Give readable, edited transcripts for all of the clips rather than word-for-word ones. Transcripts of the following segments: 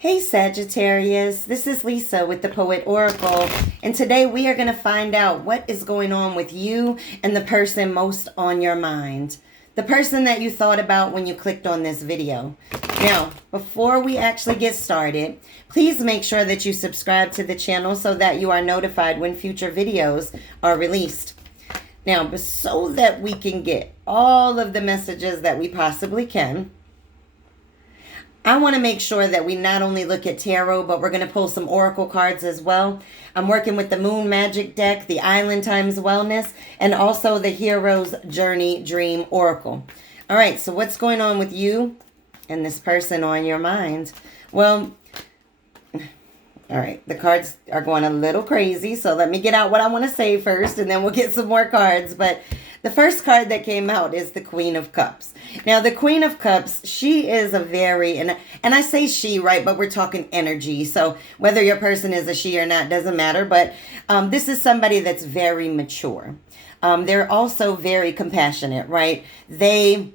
Hey Sagittarius, this is Lisa with the Poet Oracle, and today we are going to find out what is going on with you and the person most on your mind. The person that you thought about when you clicked on this video. Now, before we actually get started, please make sure that you subscribe to the channel so that you are notified when future videos are released. Now, so that we can get all of the messages that we possibly can, I want to make sure that we not only look at tarot, but we're going to pull some oracle cards as well. I'm working with the Moon Magic deck, the Island Times Wellness, and also the Hero's Journey Dream Oracle. All right, so what's going on with you and this person on your mind? Well, all right, the cards are going a little crazy, so let me get out what I want to say first, and then we'll get some more cards. But the first card that came out is the Queen of Cups. Now, the Queen of Cups, she is a very, and I say she, right, but we're talking energy. So whether your person is a she or not doesn't matter. But this is somebody that's very mature. They're also very compassionate, right? They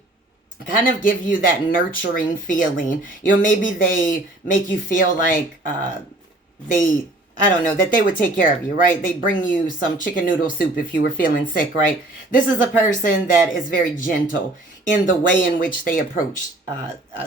kind of give you that nurturing feeling. You know, maybe they make you feel like I don't know, that they would take care of you, right? They'd bring you some chicken noodle soup if you were feeling sick, right? This is a person that is very gentle in the way in which they approach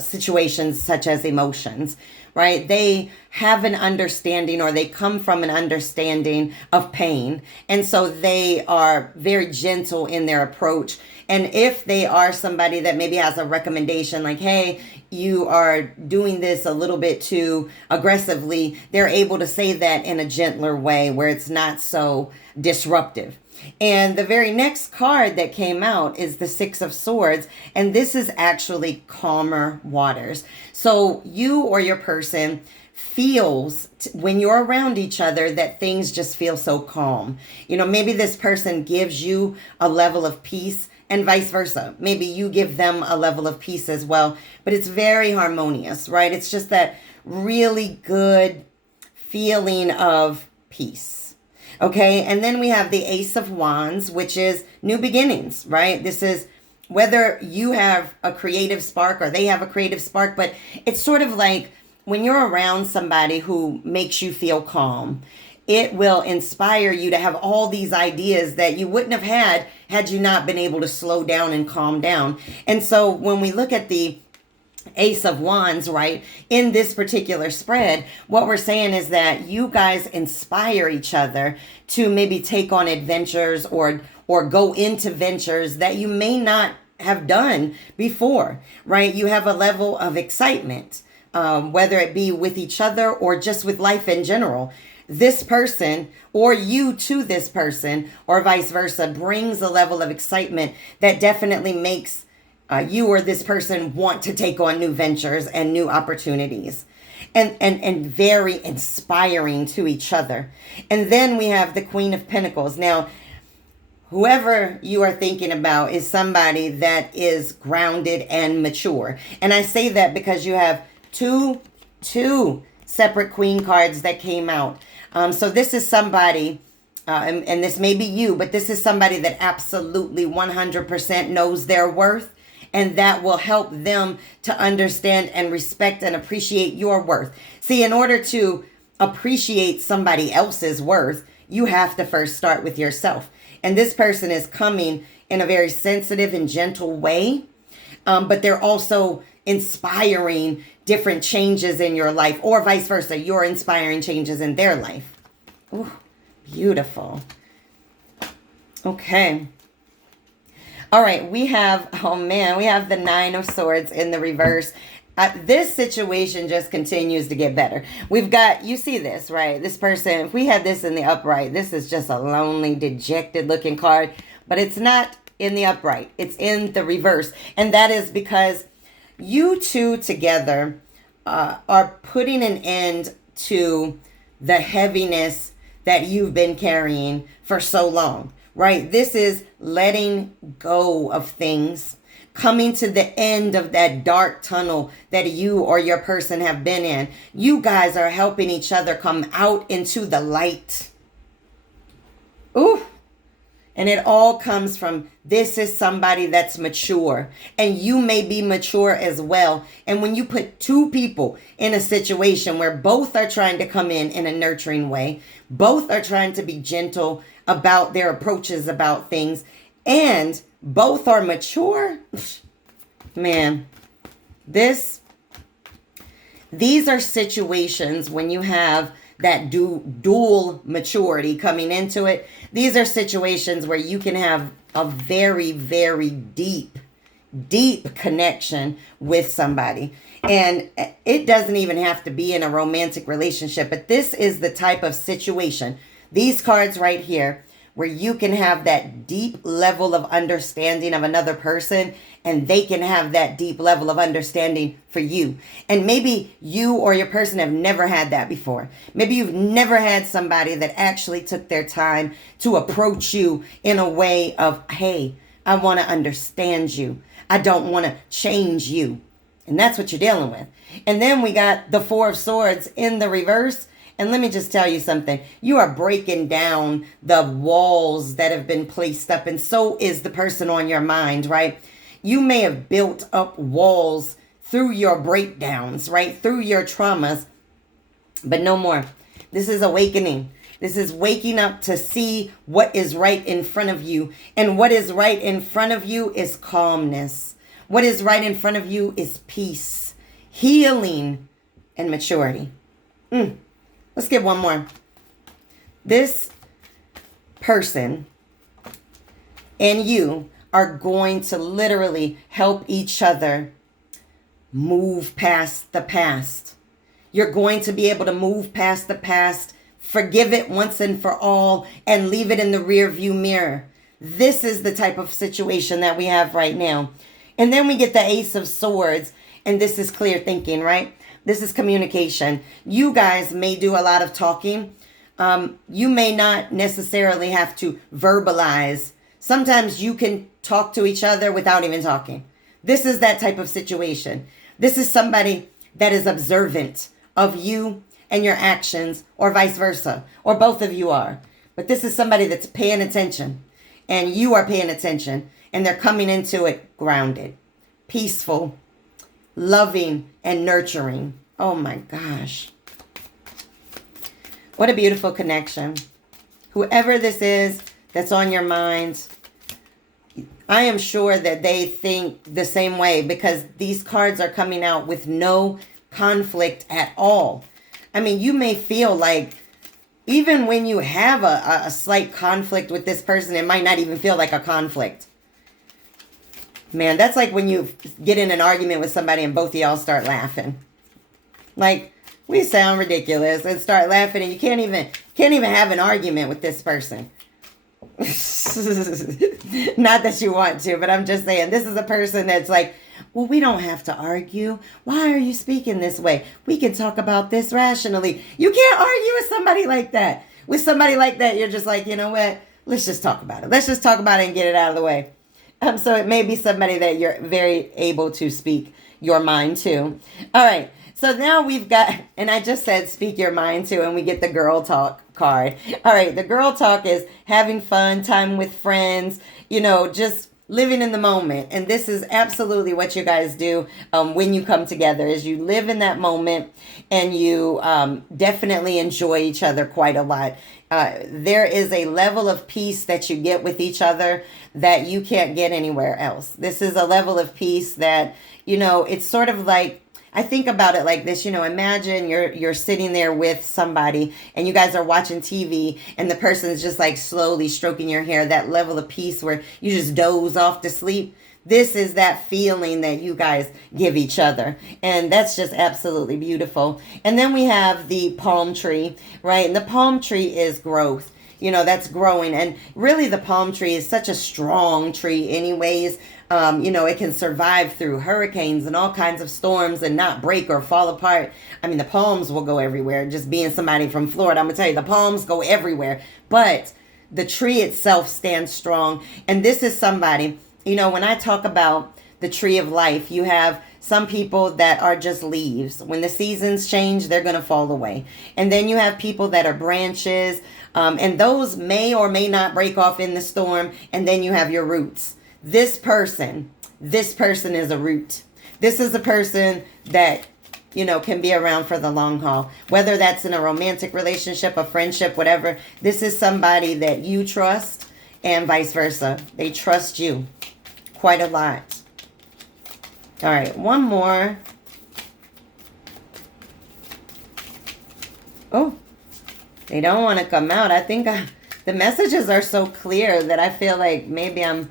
situations such as emotions, right? They have an understanding, or they come from an understanding of pain. And so they are very gentle in their approach. And if they are somebody that maybe has a recommendation like, hey, you are doing this a little bit too aggressively, they're able to say that in a gentler way where it's not so disruptive. And the very next card that came out is the Six of Swords, and this is actually calmer waters. So you or your person feels when you're around each other that things just feel so calm. You know, maybe this person gives you a level of peace and vice versa. Maybe you give them a level of peace as well, but it's very harmonious, right? It's just that really good feeling of peace. Okay, and then we have the Ace of Wands, which is new beginnings, right? This is whether you have a creative spark or they have a creative spark, but it's sort of like when you're around somebody who makes you feel calm, it will inspire you to have all these ideas that you wouldn't have had you not been able to slow down and calm down. And so when we look at the Ace of Wands, right, in this particular spread, what we're saying is that you guys inspire each other to maybe take on adventures or go into ventures that you may not have done before, right? You have a level of excitement, whether it be with each other or just with life in general. This person or you to this person or vice versa brings a level of excitement that definitely makes you or this person want to take on new ventures and new opportunities, and very inspiring to each other. And then we have the Queen of Pentacles. Now, whoever you are thinking about is somebody that is grounded and mature. And I say that because you have two separate Queen cards that came out. So this is somebody, and this may be you, but this is somebody that absolutely 100% knows their worth. And that will help them to understand and respect and appreciate your worth. See, in order to appreciate somebody else's worth, you have to first start with yourself. And this person is coming in a very sensitive and gentle way, but they're also inspiring different changes in your life, or vice versa. You're inspiring changes in their life. Ooh, beautiful. Okay. All right, we have, oh man, we have the Nine of Swords in the reverse. This situation just continues to get better. We've got, you see this, right? This person, if we had this in the upright, this is just a lonely, dejected looking card, but it's not in the upright. It's in the reverse. And that is because you two together are putting an end to the heaviness that you've been carrying for so long. Right? This is letting go of things, coming to the end of that dark tunnel that you or your person have been in. You guys are helping each other come out into the light. Ooh. And it all comes from, this is somebody that's mature, and you may be mature as well. And when you put two people in a situation where both are trying to come in a nurturing way, both are trying to be gentle about their approaches about things, and both are mature, man, these are situations when you have that dual maturity coming into it. These are situations where you can have a very, very deep connection with somebody. And it doesn't even have to be in a romantic relationship, but this is the type of situation, these cards right here, where you can have that deep level of understanding of another person, and they can have that deep level of understanding for you. And maybe you or your person have never had that before. Maybe you've never had somebody that actually took their time to approach you in a way of, hey, I want to understand you. I don't want to change you. And that's what you're dealing with. And then we got the Four of Swords in the reverse. And let me just tell you something. You are breaking down the walls that have been placed up. And so is the person on your mind, right? You may have built up walls through your breakdowns, right? Through your traumas. But no more. This is awakening. This is waking up to see what is right in front of you. And what is right in front of you is calmness. What is right in front of you is peace, healing, and maturity. Let's get one more. This person and you are going to literally help each other move past the past. You're going to be able to move past the past, forgive it once and for all, and leave it in the rear view mirror. This is the type of situation that we have right now. And then we get the Ace of Swords, and this is clear thinking, right? This is communication. You guys may do a lot of talking. You may not necessarily have to verbalize. Sometimes you can talk to each other without even talking. This is that type of situation. This is somebody that is observant of you and your actions, or vice versa, or both of you are. But this is somebody that's paying attention, and you are paying attention, and they're coming into it grounded, peaceful, loving, and nurturing. Oh my gosh. What a beautiful connection. Whoever this is that's on your mind, I am sure that they think the same way, because these cards are coming out with no conflict at all. I mean, you may feel like even when you have a slight conflict with this person, it might not even feel like a conflict. Man, that's like when you get in an argument with somebody and both of y'all start laughing. Like, we sound ridiculous, and start laughing, and you can't even have an argument with this person. Not that you want to, but I'm just saying, this is a person that's like, well, we don't have to argue. Why are you speaking this way? We can talk about this rationally. You can't argue with somebody like that. With somebody like that, you're just like, you know what? Let's just talk about it. Let's just talk about it and get it out of the way. So it may be somebody that you're very able to speak your mind to. All right. So now we've got, and I just said speak your mind to, and we get the girl talk card. All right. The girl talk is having fun, time with friends, just living in the moment. And this is absolutely what you guys do when you come together, is you live in that moment, and you definitely enjoy each other quite a lot. There is a level of peace that you get with each other that you can't get anywhere else. This is a level of peace that, it's sort of like, I think about it like this, imagine you're sitting there with somebody and you guys are watching TV, and the person is just like slowly stroking your hair, that level of peace where you just doze off to sleep. This is that feeling that you guys give each other. And that's just absolutely beautiful. And then we have the palm tree, right? And the palm tree is growth. That's growing. And really the palm tree is such a strong tree anyways. It can survive through hurricanes and all kinds of storms and not break or fall apart. I mean, the palms will go everywhere. Just being somebody from Florida, I'm going to tell you, the palms go everywhere. But the tree itself stands strong. And this is somebody, when I talk about the tree of life, you have some people that are just leaves. When the seasons change, they're going to fall away. And then you have people that are branches, and those may or may not break off in the storm. And then you have your roots. This person is a root. This is a person that, you know, can be around for the long haul. Whether that's in a romantic relationship, a friendship, whatever. This is somebody that you trust, and vice versa. They trust you quite a lot. All right, one more. Oh, they don't want to come out. I think the messages are so clear that I feel like maybe I'm...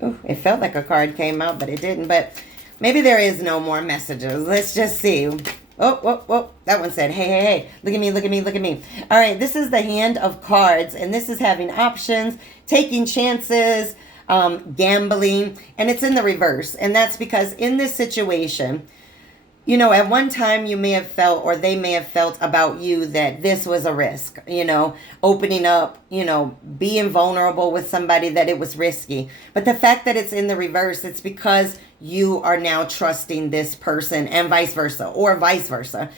Oh, it felt like a card came out, but it didn't. But maybe there is no more messages. Let's just see. Oh, that one said, hey, look at me, look at me, look at me. All right, this is the Hand of Cards, and this is having options, taking chances, gambling, and it's in the reverse. And that's because in this situation, you know, at one time you may have felt, or they may have felt about you, that this was a risk, you know, opening up, you know, being vulnerable with somebody, that it was risky. But the fact that it's in the reverse, it's because you are now trusting this person, and vice versa, or vice versa.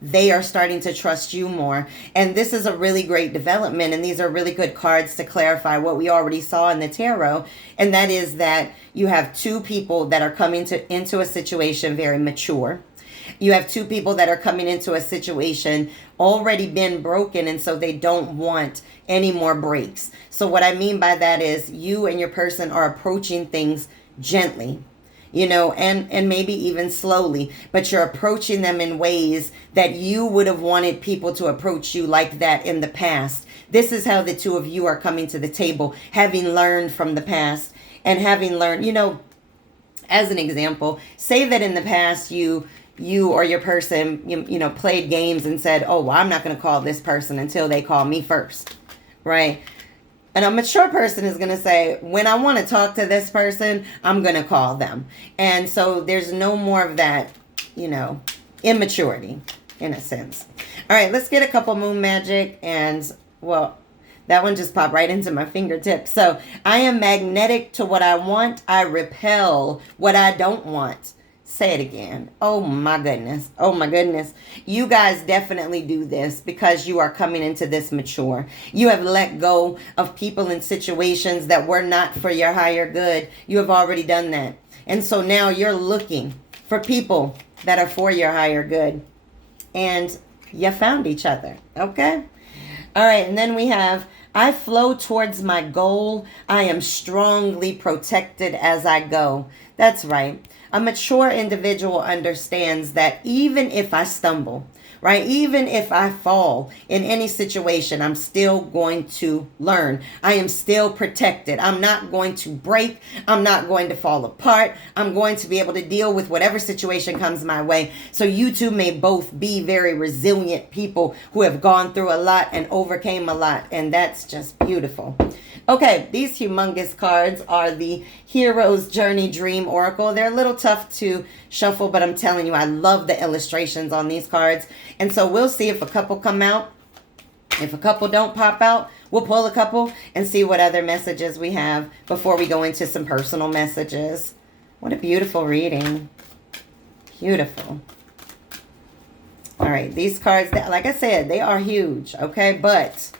They are starting to trust you more. And this is a really great development. And these are really good cards to clarify what we already saw in the tarot. And that is that you have two people that are coming into a situation very mature. You have two people that are coming into a situation already been broken, and so they don't want any more breaks. So what I mean by that is you and your person are approaching things gently, you know, and maybe even slowly, but you're approaching them in ways that you would have wanted people to approach you like that in the past. This is how the two of you are coming to the table, having learned from the past, and having learned, you know, as an example, say that in the past you or your person, you know, played games and said, oh, well, I'm not going to call this person until they call me first, right? And a mature person is going to say, when I want to talk to this person, I'm going to call them. And so there's no more of that, you know, immaturity in a sense. All right, let's get a couple moon magic. And, well, that one just popped right into my fingertips. So I am magnetic to what I want. I repel what I don't want. Say it again. Oh my goodness. Oh my goodness. You guys definitely do this because you are coming into this mature. You have let go of people and situations that were not for your higher good. You have already done that. And so now you're looking for people that are for your higher good. And you found each other. Okay? All right. And then we have, I flow towards my goal. I am strongly protected as I go. That's right. A mature individual understands that even if I stumble, right, even if I fall in any situation, I'm still going to learn. I am still protected. I'm not going to break. I'm not going to fall apart. I'm going to be able to deal with whatever situation comes my way. So you two may both be very resilient people who have gone through a lot and overcame a lot. And that's just beautiful. Okay, these humongous cards are the Hero's Journey Dream Oracle. They're a little tough to shuffle, but I'm telling you, I love the illustrations on these cards. And so we'll see if a couple come out. If a couple don't pop out, we'll pull a couple and see what other messages we have before we go into some personal messages. What a beautiful reading. Beautiful. All right, these cards, like I said, they are huge, okay? But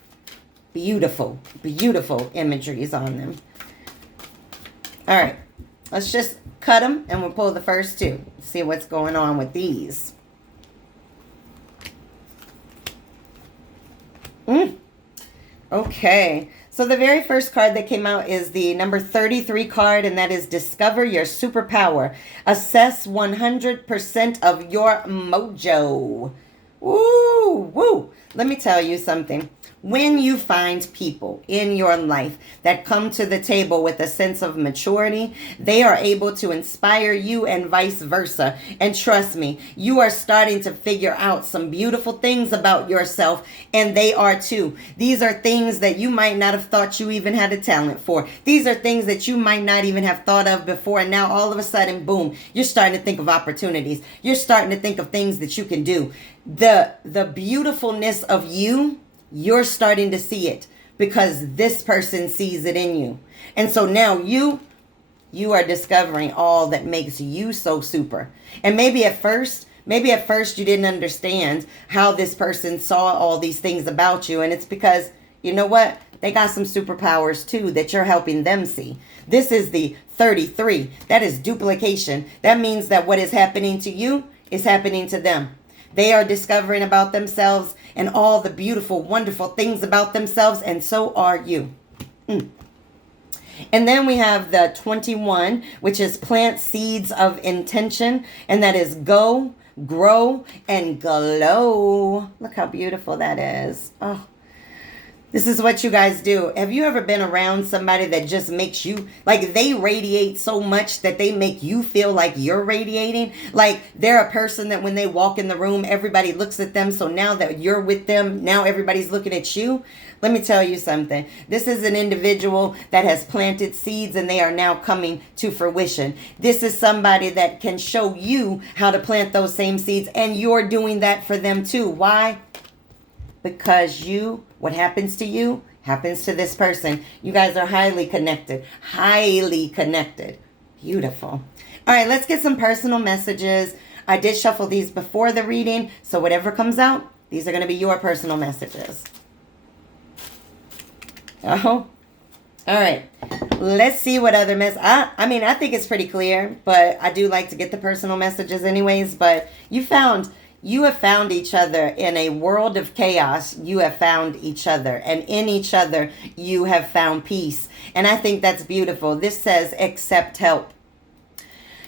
beautiful, beautiful imageries on them. All right, let's just cut them and we'll pull the first two. See what's going on with these. Okay, so the very first card that came out is the number 33 card, and that is Discover Your Superpower. Assess 100% of your mojo. Woo, woo. Let me tell you something. When you find people in your life that come to the table with a sense of maturity, they are able to inspire you and vice versa. And trust me, you are starting to figure out some beautiful things about yourself, and they are too. These are things that you might not have thought you even had a talent for. These are things that you might not even have thought of before, and now all of a sudden, boom, you're starting to think of opportunities. You're starting to think of things that you can do. The beautifulness of you, you're starting to see it because this person sees it in you. And so now you you are discovering all that makes you so super. And maybe at first you didn't understand how this person saw all these things about you. And it's because, you know what? They got some superpowers too that you're helping them see. This is the 33. That is duplication. That means that what is happening to you is happening to them. They are discovering about themselves and all the beautiful, wonderful things about themselves, and so are you. And then we have the 21, which is plant seeds of intention, and that is go, grow, and glow. Look how beautiful that is. Oh, this is what you guys do. Have you ever been around somebody that just makes you, like, they radiate so much that they make you feel like you're radiating? Like, they're a person that when they walk in the room, everybody looks at them. So now that you're with them, now everybody's looking at you. Let me tell you something. This is an individual that has planted seeds and they are now coming to fruition. This is somebody that can show you how to plant those same seeds, and you're doing that for them too. Why? Because what happens to you happens to this person. You guys are highly connected. Highly connected. Beautiful. All right, let's get some personal messages. I did shuffle these before the reading, so whatever comes out, these are going to be your personal messages. Oh, all right. Let's see what other I mean, I think it's pretty clear, but I do like to get the personal messages anyways. But you have found each other in a world of chaos. You have found each other, and in each other, you have found peace. And I think that's beautiful. This says accept help.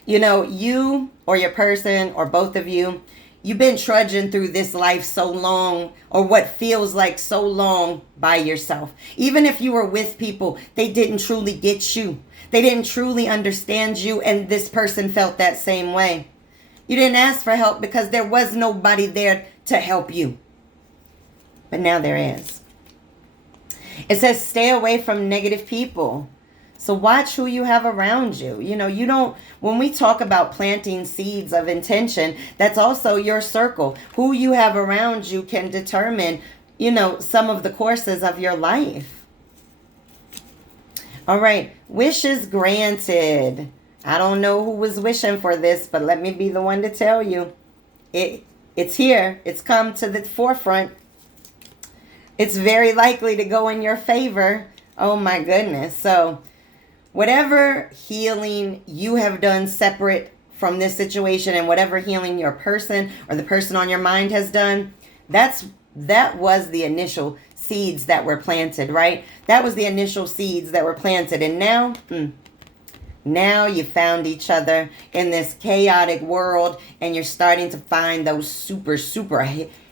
You know, you or your person or both of you, you've been trudging through this life so long, or what feels like so long, by yourself. Even if you were with people, they didn't truly get you. They didn't truly understand you, and this person felt that same way. You didn't ask for help because there was nobody there to help you. But now there is. It says stay away from negative people. So watch who you have around you. You know, when we talk about planting seeds of intention, that's also your circle. Who you have around you can determine, some of the courses of your life. All right. Wishes granted. I don't know who was wishing for this, but let me be the one to tell you. It's here. It's come to the forefront. It's very likely to go in your favor. Oh my goodness. So whatever healing you have done separate from this situation, and whatever healing your person or the person on your mind has done, that was the initial seeds that were planted, right? That was the initial seeds that were planted. And now you found each other in this chaotic world, and you're starting to find those super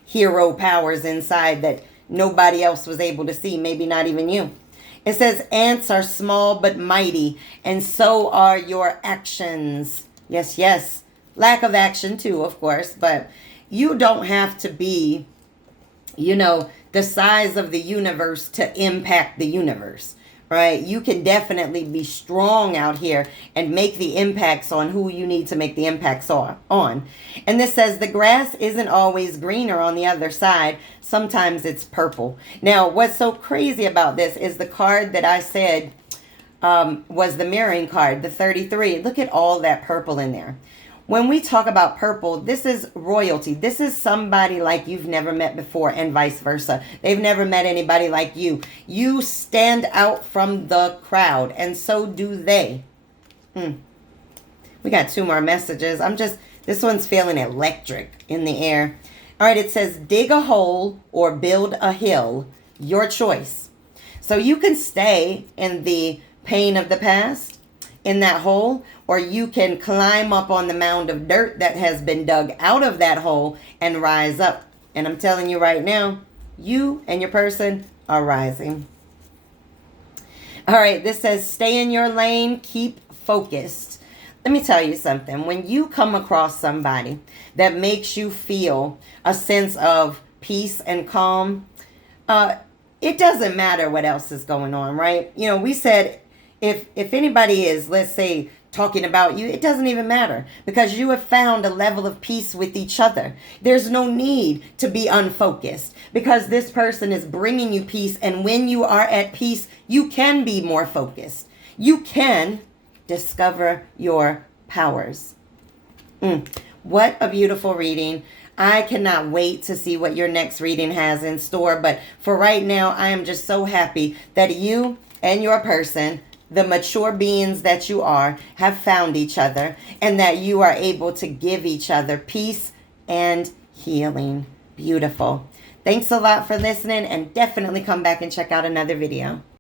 hero powers inside that nobody else was able to see, maybe not even you. It says ants are small but mighty, and so are your actions. Yes. Lack of action too, of course, but you don't have to be, the size of the universe to impact the universe. Right? You can definitely be strong out here and make the impacts on who you need to make the impacts on. And this says the grass isn't always greener on the other side. Sometimes it's purple. Now, what's so crazy about this is the card that I said was the mirroring card, the 33. Look at all that purple in there. When we talk about purple, this is royalty. This is somebody like you've never met before, and vice versa. They've never met anybody like you. You stand out from the crowd, and so do they. We got 2 more messages. This one's feeling electric in the air. All right, it says dig a hole or build a hill. Your choice. So you can stay in the pain of the past, in that hole, or you can climb up on the mound of dirt that has been dug out of that hole and rise up. And I'm telling you right now, you and your person are rising. All right, this says stay in your lane, keep focused. Let me tell you something. When you come across somebody that makes you feel a sense of peace and calm, it doesn't matter what else is going on, right? We said if anybody is, let's say, talking about you, it doesn't even matter, because you have found a level of peace with each other. There's no need to be unfocused, because this person is bringing you peace. And when you are at peace, you can be more focused. You can discover your powers. What a beautiful reading. I cannot wait to see what your next reading has in store. But for right now, I am just so happy that you and your person, the mature beings that you are, have found each other and that you are able to give each other peace and healing. Beautiful. Thanks a lot for listening, and definitely come back and check out another video.